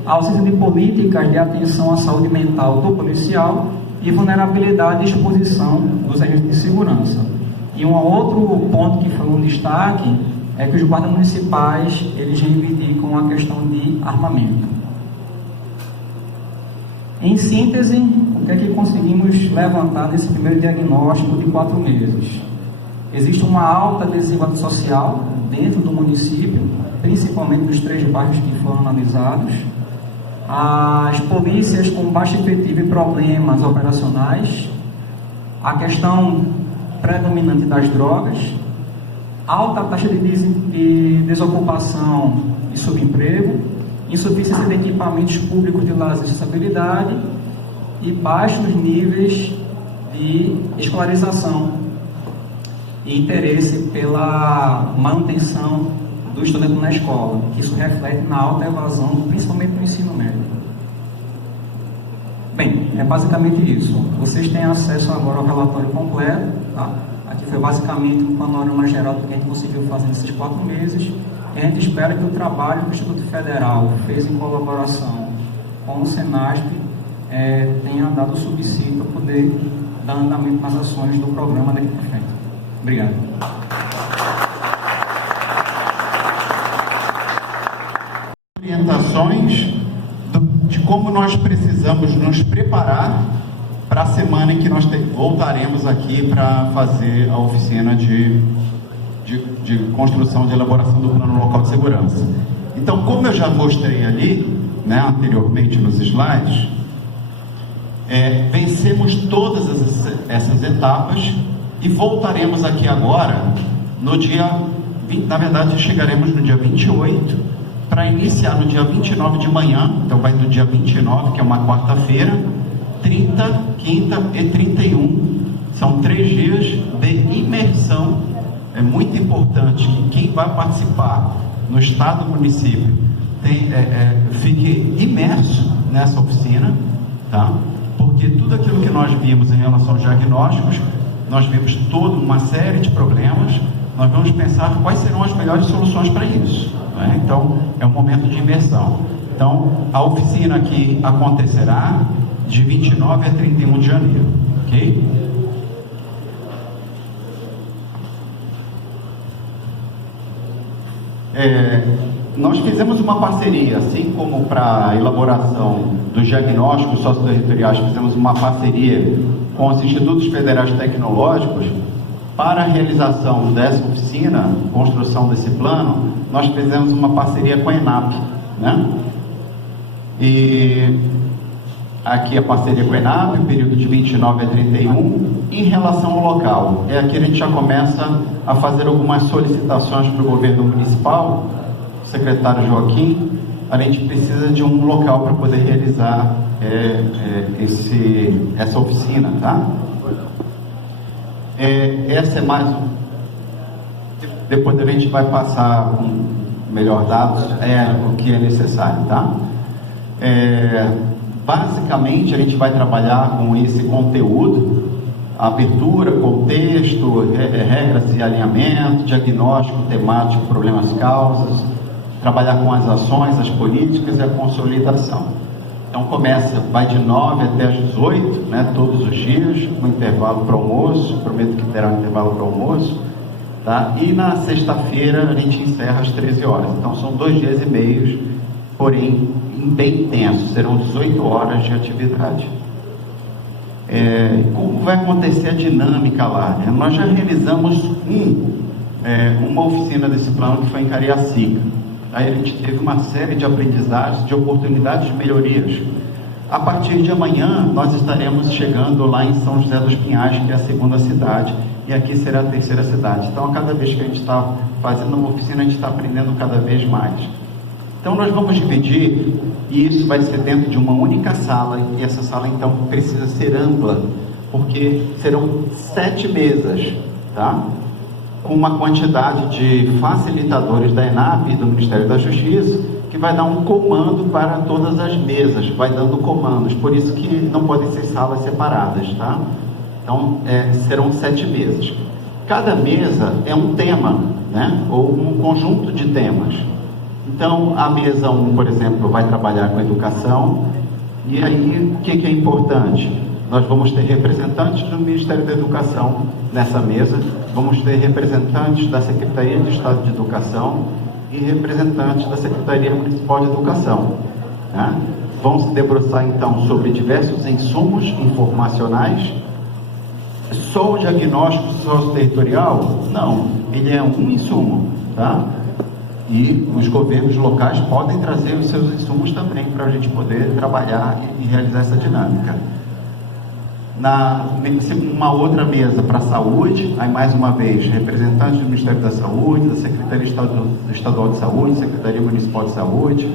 a ausência de políticas de atenção à saúde mental do policial e vulnerabilidade e exposição dos agentes de segurança. E um outro ponto que foi um destaque é que os guardas municipais, eles reivindicam a questão de armamento. Em síntese, o que é que conseguimos levantar nesse primeiro diagnóstico de 4 meses? Existe uma alta desigualdade social dentro do município, principalmente nos 3 bairros que foram analisados, as polícias com baixo efetivo e problemas operacionais, a questão predominante das drogas, alta taxa de desocupação e subemprego, insuficiência de equipamentos públicos de lazer e acessibilidade e baixos níveis de escolarização e interesse pela manutenção do estudante na escola, que isso reflete na alta evasão, principalmente no ensino médio. Bem, é basicamente isso. Vocês têm acesso agora ao relatório completo, tá? Aqui foi basicamente um panorama geral do que a gente conseguiu fazer nesses 4 meses. E a gente espera que o trabalho que o Instituto Federal fez em colaboração com o Senasp tenha dado subsídio para poder dar andamento nas ações do programa daqui para frente. Obrigado. Orientações de como nós precisamos nos preparar para a semana em que nós voltaremos aqui para fazer a oficina de construção de elaboração do plano local de segurança. Então, como eu já mostrei ali, né, anteriormente nos slides, vencemos todas essas etapas e voltaremos aqui agora no dia 20, na verdade chegaremos no dia 28 para iniciar no dia 29 de manhã, então vai do dia 29, que é uma quarta-feira, 30, quinta e 31, são 3 dias de imersão. É muito importante que quem vai participar no estado do município fique imerso nessa oficina, tá? Porque tudo aquilo que nós vimos em relação aos diagnósticos, nós vimos toda uma série de problemas, nós vamos pensar quais serão as melhores soluções para isso, né? Então, é um momento de imersão. Então, a oficina aqui acontecerá de 29 a 31 de janeiro, ok? Nós fizemos uma parceria, assim como para a elaboração dos diagnósticos socioterritoriais, fizemos uma parceria com os Institutos Federais Tecnológicos para a realização dessa oficina, construção desse plano. Nós fizemos uma parceria com a ENAP, né? E aqui a parceria com a ENAP, período de 29 a 31, em relação ao local. Aqui a gente já começa a fazer algumas solicitações para o governo municipal, secretário Joaquim. A gente precisa de um local para poder realizar essa oficina, tá? Essa é mais... Depois a gente vai passar com melhor dados, o que é necessário, tá? Basicamente, a gente vai trabalhar com esse conteúdo: abertura, contexto, regras e alinhamento, diagnóstico, temático, problemas, causas, trabalhar com as ações, as políticas e a consolidação. Então vai de 9 até as 18, né, todos os dias, com intervalo para almoço, prometo que terá um intervalo para almoço, tá? E na sexta-feira a gente encerra às 13 horas. Então são 2 dias e meio, porém bem intensos, serão 18 horas de atividade. Como vai acontecer a dinâmica lá, né? Nós já realizamos uma oficina desse plano que foi em Cariacica. Aí a gente teve uma série de aprendizagens, de oportunidades de melhorias. A partir de amanhã nós estaremos chegando lá em São José dos Pinhais, que é a 2ª cidade, e aqui será a 3ª cidade. Então, a cada vez que a gente está fazendo uma oficina, a gente está aprendendo cada vez mais. Então nós vamos dividir, e isso vai ser dentro de uma única sala, e essa sala então precisa ser ampla, porque serão 7 mesas, tá? Com uma quantidade de facilitadores da ENAP e do Ministério da Justiça, que vai dar um comando para todas as mesas, vai dando comandos, por isso que não podem ser salas separadas, tá? Então serão 7 mesas. Cada mesa é um tema, né? Ou um conjunto de temas. Então, a mesa 1, por exemplo, vai trabalhar com educação. E aí, o que é importante? Nós vamos ter representantes do Ministério da Educação nessa mesa, vamos ter representantes da Secretaria de Estado de Educação e representantes da Secretaria Municipal de Educação, né? Vão se debruçar, então, sobre diversos insumos informacionais. Só o diagnóstico socioterritorial? Não, ele é um insumo. tá? E os governos locais podem trazer os seus insumos também para a gente poder trabalhar e realizar essa dinâmica. Uma outra mesa para a saúde, aí mais uma vez, representantes do Ministério da Saúde, da Secretaria Estadual de Saúde, Secretaria Municipal de Saúde.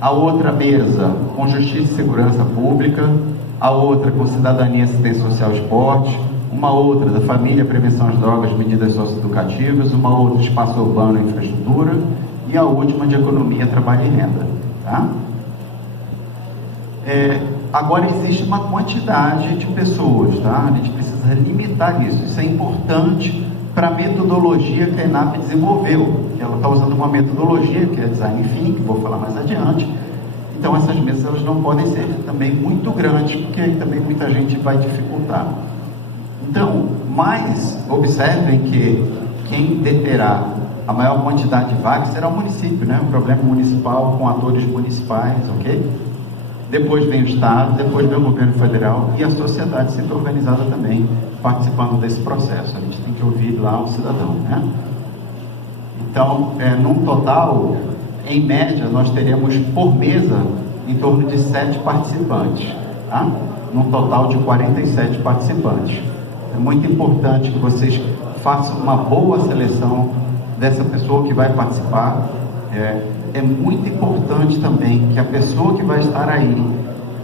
A outra mesa com Justiça e Segurança Pública, a outra com Cidadania, Assistência Social e Esporte, uma outra da Família, Prevenção às Drogas, Medidas Socioeducativas, uma outra Espaço Urbano e Infraestrutura, e a última de Economia, Trabalho e Renda. Tá? Agora existe uma quantidade de pessoas, tá? A gente precisa limitar isso. Isso é importante para a metodologia que a ENAP desenvolveu. Ela está usando uma metodologia que é Design Thinking, que vou falar mais adiante. Então essas mesas elas não podem ser também muito grandes, porque aí também muita gente vai dificultar. Então, mas observem que quem deterá a maior quantidade de vagas será o município, né? O problema municipal com atores municipais, ok? Depois vem o Estado, depois vem o governo federal e a sociedade sempre organizada também, participando desse processo. A gente tem que ouvir lá o cidadão, né? Então, num total, em média, nós teremos por mesa em torno de 7 participantes, tá? Num total de 47 participantes. É muito importante que vocês façam uma boa seleção dessa pessoa que vai participar. É muito importante também que a pessoa que vai estar aí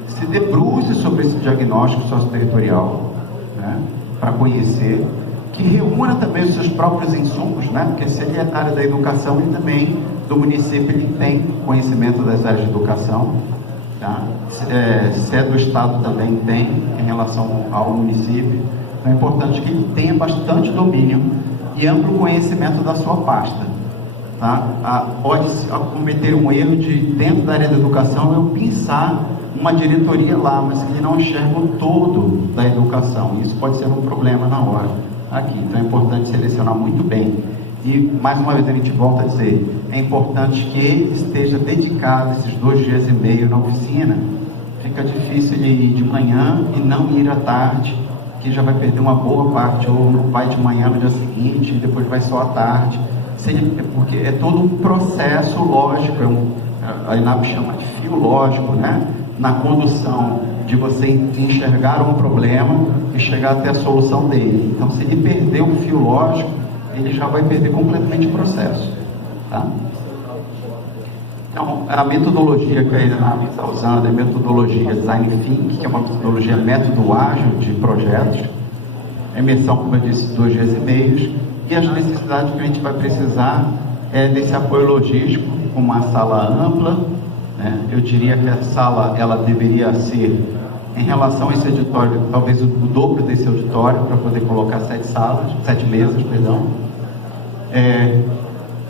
se debruce sobre esse diagnóstico socioterritorial, né, para conhecer, que reúna também os seus próprios insumos, né, porque se ele é da área da educação e também do município, ele tem conhecimento das áreas de educação, tá? Se é do Estado também tem em relação ao município. Então é importante que ele tenha bastante domínio e amplo conhecimento da sua pasta. Tá? Pode cometer um erro de, dentro da área da educação, eu pensar uma diretoria lá, mas que não enxerga o todo da educação. Isso pode ser um problema na hora aqui. Então é importante selecionar muito bem. E, mais uma vez, a gente volta a dizer, é importante que ele esteja dedicado esses 2 dias e meio na oficina. Fica difícil ele ir de manhã e não ir à tarde, que já vai perder uma boa parte, ou vai de manhã no dia seguinte, e depois vai só à tarde. Porque é todo um processo lógico, a ENAP chama de fio lógico, né? Na condução de você enxergar um problema e chegar até a solução dele. Então, se ele perder o fio lógico, ele já vai perder completamente o processo, tá? Então, a metodologia que a ENAP está usando é a metodologia Design Thinking, que é uma metodologia método ágil de projetos, emissão, como eu disse, 2 dias e meio. E as necessidades que a gente vai precisar desse apoio logístico, com uma sala ampla, né? Eu diria que a sala ela deveria ser, em relação a esse auditório, talvez o dobro desse auditório, para poder colocar 7 mesas, perdão.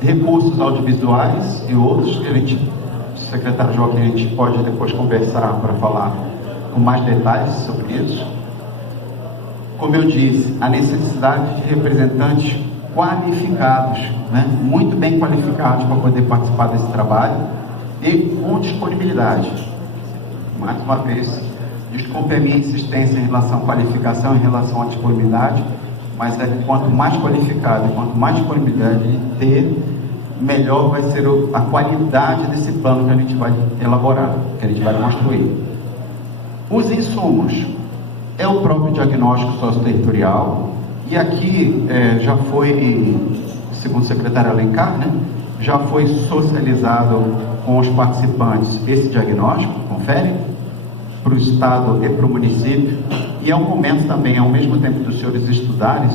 Recursos audiovisuais e outros, que o secretário Joaquim, a gente pode depois conversar para falar com mais detalhes sobre isso. Como eu disse, a necessidade de representantes qualificados, né? Muito bem qualificados para poder participar desse trabalho e com disponibilidade. Mais uma vez, desculpe a minha insistência em relação à qualificação, em relação à disponibilidade, mas quanto mais qualificado e quanto mais disponibilidade ele ter, melhor vai ser a qualidade desse plano que a gente vai elaborar, que a gente vai construir. Os insumos é o próprio diagnóstico socioterritorial, e aqui já foi, segundo o secretário Alencar, né, já foi socializado com os participantes esse diagnóstico, confere, para o Estado e para o município, e é um momento também, ao mesmo tempo dos senhores estudarem,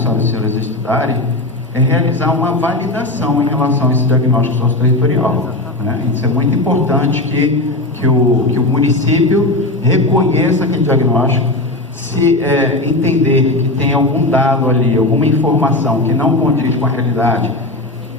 realizar uma validação em relação a esse diagnóstico socioterritorial, né? Isso é muito importante que o município reconheça aquele diagnóstico. Se entender que tem algum dado ali, alguma informação que não condiz com a realidade,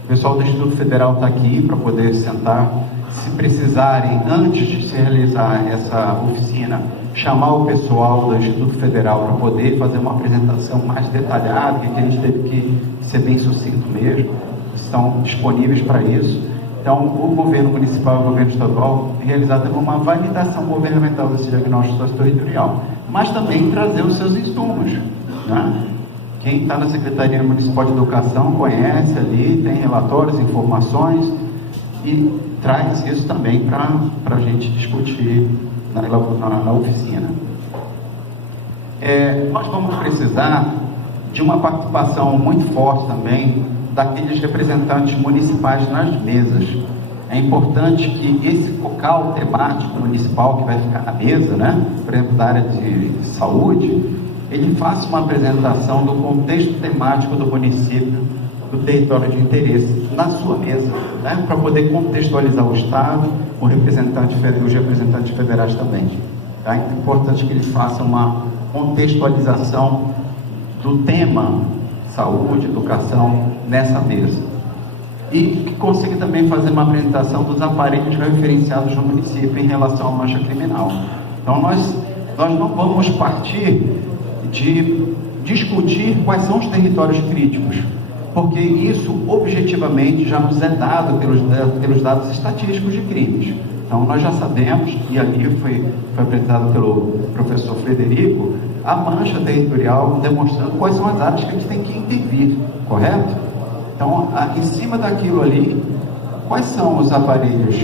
o pessoal do Instituto Federal está aqui para poder sentar. Se precisarem, antes de se realizar essa oficina, chamar o pessoal do Instituto Federal para poder fazer uma apresentação mais detalhada, que a gente teve que ser bem sucinto mesmo, estão disponíveis para isso. Então, o governo municipal e o governo estadual realizar também uma validação governamental desse diagnóstico socioterritorial, mas também trazer os seus insumos, né? Quem está na Secretaria Municipal de Educação conhece ali, tem relatórios, informações e traz isso também para a gente discutir na oficina. Nós vamos precisar de uma participação muito forte também daqueles representantes municipais nas mesas. É importante que esse focal temático municipal que vai ficar na mesa, né, por exemplo, da área de saúde, ele faça uma apresentação do contexto temático do município, do território de interesse, na sua mesa, né, para poder contextualizar o Estado, os representantes federais também. Tá? É importante que ele faça uma contextualização do tema saúde, educação, nessa mesa. E que consiga também fazer uma apresentação dos aparelhos referenciados no município em relação à mancha criminal. Então, nós não vamos partir de discutir quais são os territórios críticos, porque isso objetivamente já nos é dado pelos dados estatísticos de crimes. Então nós já sabemos, e ali foi apresentado pelo professor Frederico, a mancha territorial demonstrando quais são as áreas que a gente tem que intervir, correto? Então, em cima daquilo ali, quais são os aparelhos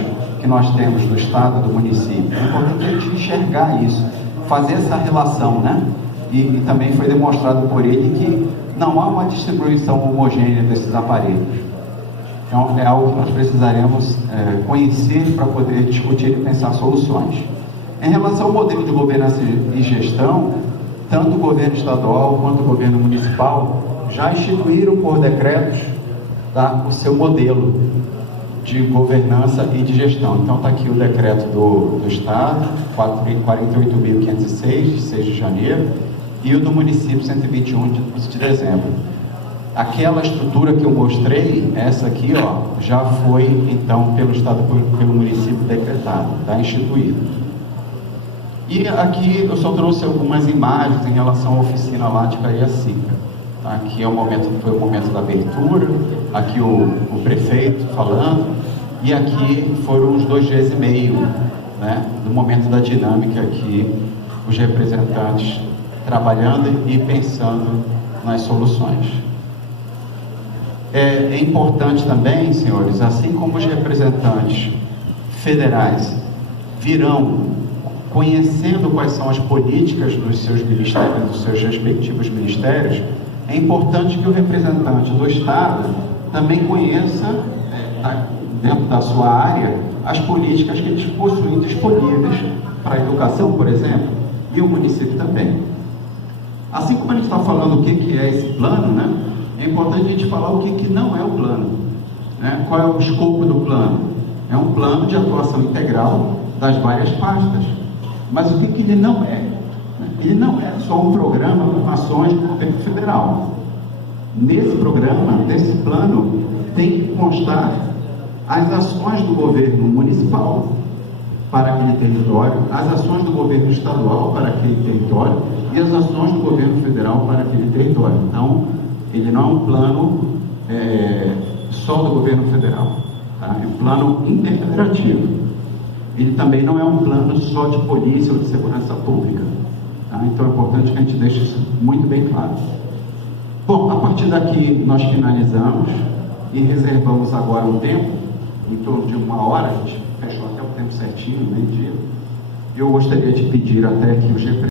que nós temos no estado, do município? É importante a gente enxergar isso, fazer essa relação, né? E também foi demonstrado por ele que não há uma distribuição homogênea desses aparelhos. Então, é algo que nós precisaremos conhecer para poder discutir e pensar soluções. Em relação ao modelo de governança e gestão, tanto o governo estadual quanto o governo municipal já instituíram por decretos, tá, o seu modelo de governança e de gestão. Então está aqui o decreto do Estado, 48.506, de 6 de janeiro, e o do município, 121, de dezembro. Aquela estrutura que eu mostrei, essa aqui, ó, já foi, então, pelo Estado, pelo município decretado, está instituído. E aqui eu só trouxe algumas imagens em relação à oficina lá de Cariacica. Aqui foi o momento da abertura, aqui o prefeito falando, e aqui foram uns 2 dias e meio, né, do momento da dinâmica aqui, os representantes trabalhando e pensando nas soluções. É importante também, senhores, assim como os representantes federais virão conhecendo quais são as políticas dos seus ministérios, dos seus respectivos ministérios, é importante que o representante do Estado também conheça, dentro da sua área, as políticas que eles possuem disponíveis para a educação, por exemplo, e o município também. Assim como a gente está falando o que é esse plano, né, é importante a gente falar o que não é o plano. Né? Qual é o escopo do plano? É um plano de atuação integral das várias pastas. Mas o que ele não é? Ele não é só um programa com ações do governo federal. Nesse programa, nesse plano, tem que constar as ações do governo municipal para aquele território, as ações do governo estadual para aquele território e as ações do governo federal para aquele território. Então, ele não é um plano só do governo federal, tá? É um plano interfederativo. Ele também não é um plano só de polícia ou de segurança pública. Tá? Então é importante que a gente deixe isso muito bem claro. Bom, a partir daqui nós finalizamos e reservamos agora um tempo, em torno de 1 hora, a gente fechou até o tempo certinho, meio-dia. Eu gostaria de pedir até que os representantes